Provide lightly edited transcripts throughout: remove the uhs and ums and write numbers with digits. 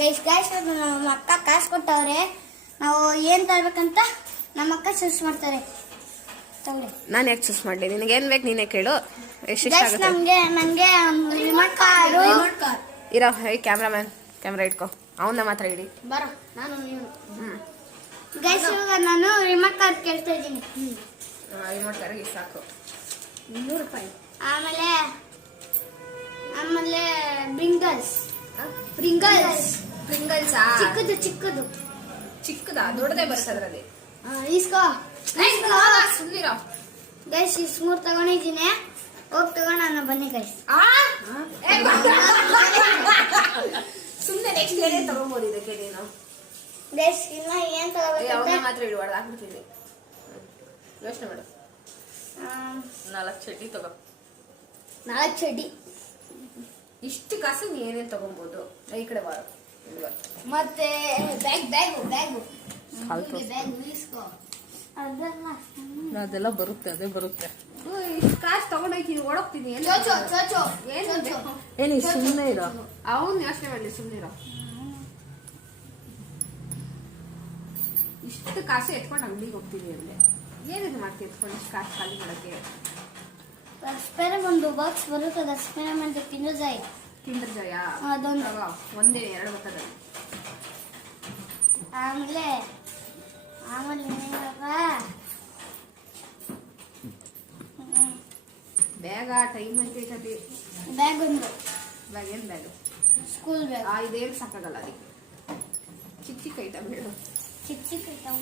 Guys guys ನಮ್ಮ ಅಕ್ಕ ಕಾಸು ಕೊಟ್ಟವ್ರೆ. ನಾವು ಏನ್ ತರ್ಬೇಕಂತ ನಮ್ಮ ಅಕ್ಕ ಚೂಸ್ ಮಾಡ್ತಾರೆ. ನಾನು ಯಾಕೆ ಚೂಸ್ ಮಾಡಲಿ? ನಿನಗೆ ಏನ್ ಬೇಕು ನೀನೇ ಕೇಳು. ನಂಗೆ ರಿಮೋಟ್ ಕಾರು ಇರೋ. ಕ್ಯಾಮ್ರಾಮನ್ ಕ್ಯಾಮ್ರಾ ಇಟ್ಕೋ, ಅವನ್ನ ಮಾತ್ರ ಇಡಿ. ಬರೋ ನಾನು ಗೈಸ್ ಇವಾಗ ನಾನು ರಿಮೋಟ್ ಕಾರ್ ಕೇಳ್ತಾ ಇದ್ದೀನಿ. ರಿಮೋಟ್ ಕಾರಿಗೆ ಸಾಕು ₹100. ಆಮೇಲೆ ಆಮೇಲೆ ಬ್ರಿಂಗಲ್ಸ್ ಬ್ರಿಂಗಲ್ಸ್ ಚಿಕ್ಕದು ಚಿಕ್ಕದು ಚಿಕ್ಕದಾ ದೊಡ್ಡದೇ ಬರುತ್ತೆ ಅದರಲ್ಲಿ. ಇಸ್ಕೋ ಸುಮ್ಮನಿರೋ ಗೈಸ್. ಇಷ್ಟು 3 ತಗೊಂಡಿದ್ದೀನಿ. ಹೋಗಿ ತಗೋಣ ಬನ್ನಿ ಗೈಸ್. ಸುಮ್ಮನೆ ನೆಕ್ಸ್ಟ್ ಏನೇ ತಗೊಂಬೋದು ಇದಕ್ಕೆ ನೀನು. ಗೈಸ್ ಇನ್ನ ಏನ್ ತಗೋಬೇಕು ಮಾತ್ರ ಇಡುವಾಡ ಹಾಕ್ಬಿಡ್ತೀನಿ. ಯೋಚನೆ ಮಾಡು. 4 ಚಡ್ಡಿ ತಗೋ. 4 ಚಡ್ಡಿ. ಇಷ್ಟು ಕಾಸು ನೀ ಏನೇನು ತಗೊಬೋದು. ಈ ಕಡೆ ಬಾರ. ಮತ್ತೆ ಬ್ಯಾಗು ಇಸ್ಕೋ. ಅದೆಲ್ಲ ಬರುತ್ತೆ, ಅದೇ ಬರುತ್ತೆ. ಇಷ್ಟು ಕಾಸು ತಗೊಂಡೋಗ್ತೀನಿ, ಓಡೋಗ್ತೀನಿ. ಏನು ಸುಮ್ಮನೆ ಇರೋ. ಅವನು ಯೋಚನೆ ಮಾಡಲಿ, ಸುಮ್ಮನೆ ಇರೋ. ಇಷ್ಟು ಕಾಸು ಎತ್ಕೊಂಡು ಅಂಗಡಿಗೆ ಹೋಗ್ತೀನಿ ಅಂದ್ರೆ ಏನಿದು ಮಾಡ್ತೀವಿ? ಎತ್ಕೊಂಡು ಇಷ್ಟು ಕಾಸು ಖಾಲಿ ಮಾಡೋಕ್ಕೆ. ಒಂದು ಬಾಕ್ಸ್ ಬರುತ್ತೆ. ಎಕ್ಸ್ಪೆರಿಮೆಂಟ್ ಕಿಂಡರ್ ಜಾಯ್ ಅದೊಂದು ಒಂದೇ 2 ಬರ್ತದೆ. ಆಮೇಲೆ ಬ್ಯಾಗ ಟೈಮ್ ಐತೈತಿ. ಬ್ಯಾಗ್ ಒಂದು ಬ್ಯಾಗ್ ಏನು ಬ್ಯಾಗ್? School bag. ಇದೇನು ಸಾಕಾಗಲ್ಲ ಅದಕ್ಕೆ. ಚಿಕ್ಕ ಚಿಕ್ಕ ಐಟಮ್ ಹೇಳು. ಚಿಕ್ಕ ಐಟಮ್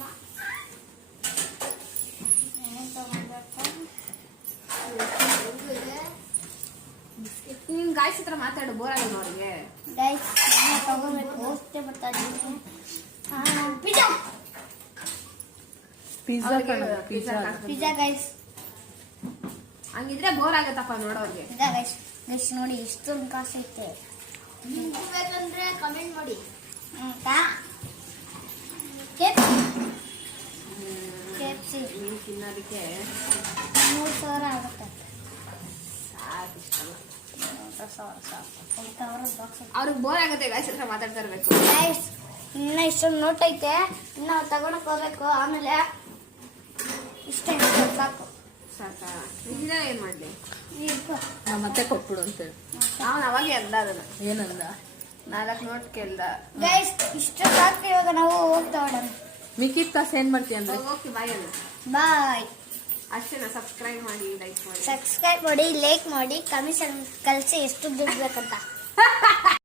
ನೀನ್ ಗಾಯ್ಸ್ ಹತ್ರ ಮಾತಾಡು, ಬೋರ್ ಆಗೋದು ಅವ್ರಿಗೆ. ಗೈಸ್ ತಗೋಬೇಕು. ಅಷ್ಟೇ ಬರ್ತಾ ಇದ್ದೀನಿ. Pizza guys. ಹಂಗಿದ್ರೆ ಬೋರ್ ಆಗತ್ತಪ್ಪ ನೋಡೋರ್ಗೆ. ಗೈಸ್ ನೋಡಿ ಇಷ್ಟೊಂದು ಕಾಸು ಐತೆ. ನಿಮ್ಗೆ ಬೇಕಂದ್ರೆ ಕಮೆಂಟ್ ಮಾಡಿ. ಕೆಎಫ್ಸಿ ನೀವು ತಿನ್ನೋದಕ್ಕೆ 3,000 ಆಗುತ್ತೆ. ಅವ್ರಿಗೆ ಬೋರ್ ಆಗುತ್ತೆ. ಗಾಯ್ಸ್ ಹತ್ರ ಮಾತಾಡ್ತಾ ಇರ್ಬೇಕು. ಗೈಸ್ ಇನ್ನ ಇಷ್ಟೊಂದು ನೋಟ್ ಐತೆ. ಇನ್ನ ತಗೊಳಕ್ ಹೋಗ್ಬೇಕು. ಆಮೇಲೆ ಇಷ್ಟ ಸಾಕು. ಸಾಕಾ? ಇದನ್ನ ಏನ್ ಮಾಡ್ಲಿ? ಮತ್ತೆ ಕೊಟ್ಬಿಡು ಅಂತ ಅವ್ನು ಅವಾಗೆ ಅಂದ. ಅದನ್ನ ಏನಂದ? 4 ನೋಟ್ ಕೇಳ್ದ. ಗೈಸ್ ಇಷ್ಟು ಸಾಕು. ಇವಾಗ ನಾವು ಹೋಗ್ತಾ ಹೋಗೋಣ. ಮಿಕ್ಕಿದ ಕಾಸು ಏನ್ ಮಾಡ್ತೀಯ ಅಂದ್ರೆ? ಓಕೆ ಬಾಯ್ ಅಲ್ಲ. ಬಾಯ್. ಅಷ್ಟೇನಾ? ಸಬ್ಸ್ಕ್ರೈಬ್ ಮಾಡಿ, ಲೈಕ್ ಮಾಡಿ. ಸಬ್ಸ್ಕ್ರೈಬ್ ಮಾಡಿ, ಲೈಕ್ ಮಾಡಿ, ಕಮೆಂಟ್ ಕಳಿಸಿ ಎಷ್ಟು ದುಡ್ಡು ಬೇಕಂತ.